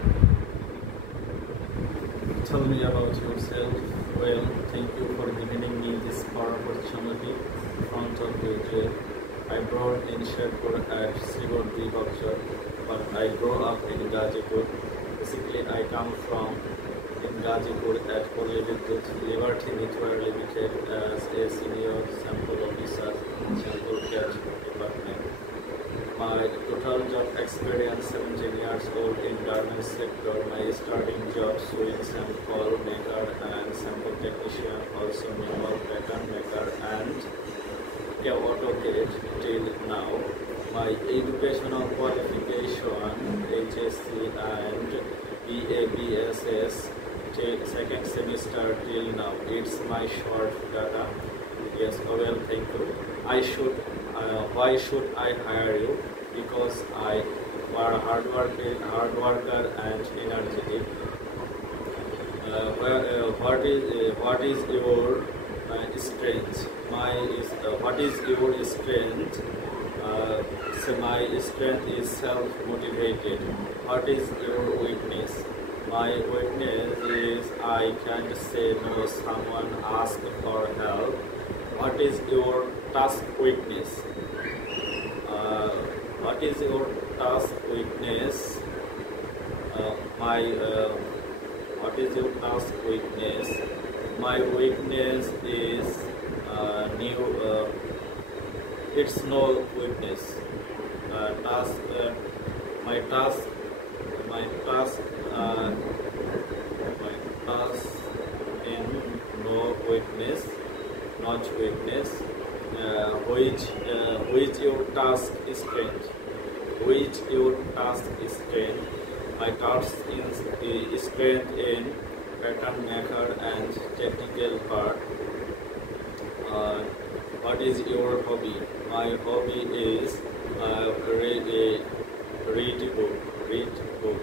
Tell me about yourself. Well, thank you for giving me this opportunity in front of you. I born in Sherpur at Sribordi Bhaksar, but I grew up in Gazipur. Basically, I come from in Gazipur at Holy Vidyut Liberty Network Limited as a senior sample officer in sample care department. My total job experience 17 years old in garment sector. My starting job sewing sample maker and sample technician, also manual pattern maker and AutoCAD till now. My educational qualification HSC and BABSS second semester till now. It's my short data. Yes, well, thank you. Why should I hire you? Because I are hard worker and energetic. What is your strength? What is your strength? So my strength is self-motivated. What is your weakness? My weakness is I can't say no. Someone asks for help. What is your task weakness? What is your task weakness? What is your task weakness? My weakness is it's no weakness. Task. My task. My task. My task in no weakness. Not weakness. Which your task is strength. Which your task is strength. My task is strength in pattern maker and technical part. What is your hobby? My hobby is read book.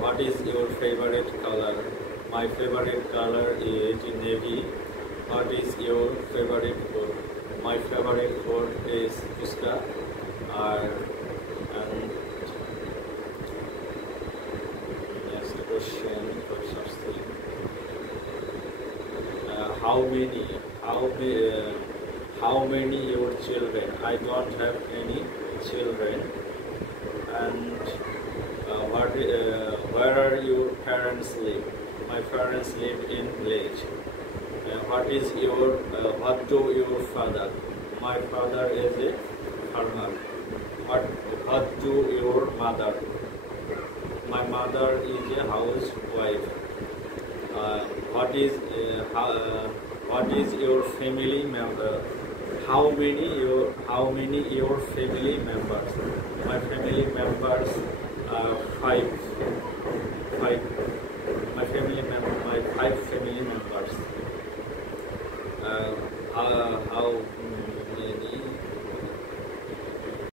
What is your favorite color? My favorite color is navy. What is your favorite food? My favorite food is pista. And next question for something. How many your children? I don't have any children. And where are your parents live? My parents live in village. What do your father? My father is a farmer. What do your mother? My mother is a housewife. What is your family member? How many your family members? My family members are five. My five family members. How many